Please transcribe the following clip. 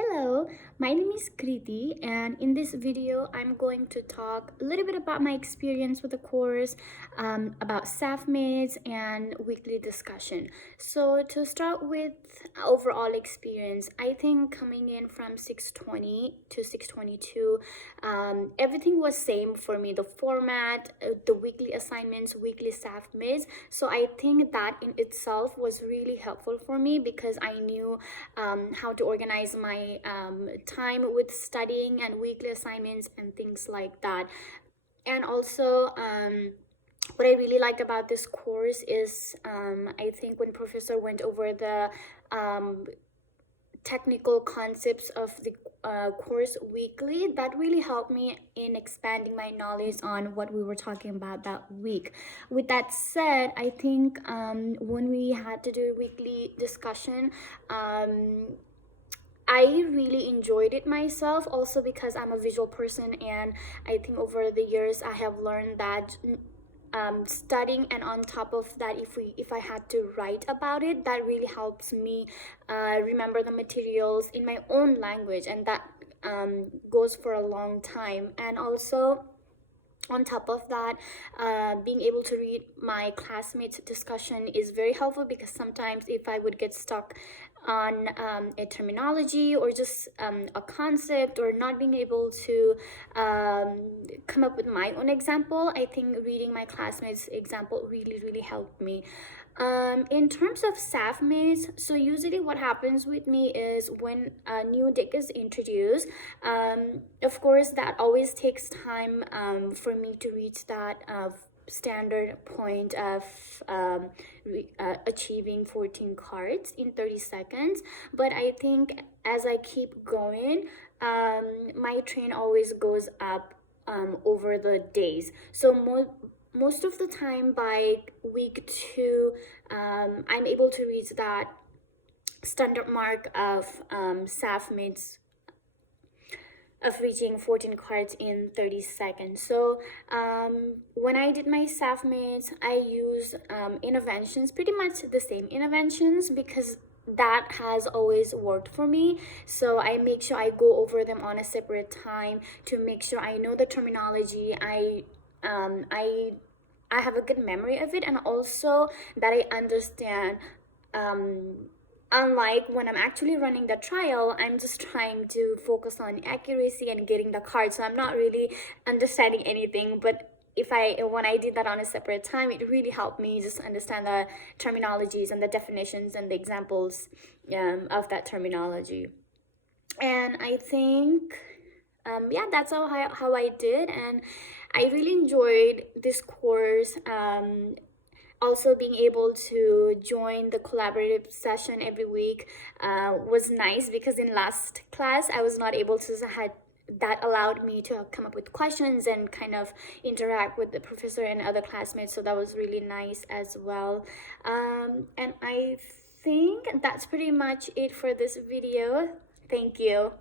Hello, my name is Kriti, and in this video, I'm going to talk a little bit about my experience with the course, about SAFMATES, and weekly discussion. So, to start with overall experience, I think coming in from 620 to 622, everything was same for me. The format, the weekly assignments, weekly SAFMATES. So, I think that in itself was really helpful for me because I knew how to organize my time with studying and weekly assignments and things like that. And also, what I really liked about this course is I think when professor went over the technical concepts of the course weekly, that really helped me in expanding my knowledge on what we were talking about that week. With that said, I think when we had to do weekly discussion, I really enjoyed it myself, also because I'm a visual person, and I think over the years I have learned that studying, and on top of that, if I had to write about it, that really helps me remember the materials in my own language, and that goes for a long time. And also, on top of that, being able to read my classmates discussion is very helpful, because sometimes if I would get stuck on a terminology or just a concept, or not being able to come up with my own example, I think reading my classmates example really helped me. In terms of SAFMATES, so usually what happens with me is when a new deck is introduced, of course that always takes time for me to reach that standard point of achieving 14 cards in 30 seconds. But I think as I keep going, my train always goes up over the days. So most of the time by week 2, I'm able to reach that standard mark of SAFMATES, of reaching 14 cards in 30 seconds. So when I did my SAFMATES, I used interventions, pretty much the same interventions, because that has always worked for me. So I make sure I go over them on a separate time to make sure I know the terminology. I have a good memory of it, and also that I understand. Unlike when I'm actually running the trial, I'm just trying to focus on accuracy and getting the card, so I'm not really understanding anything. But when I did that on a separate time, it really helped me just understand the terminologies and the definitions and the examples of that terminology. And I think yeah, that's how I did, and I really enjoyed this course. Also, being able to join the collaborative session every week was nice, because in last class I was not able to had that allowed me to come up with questions and kind of interact with the professor and other classmates, so that was really nice as well. And I think that's pretty much it for this video. Thank you.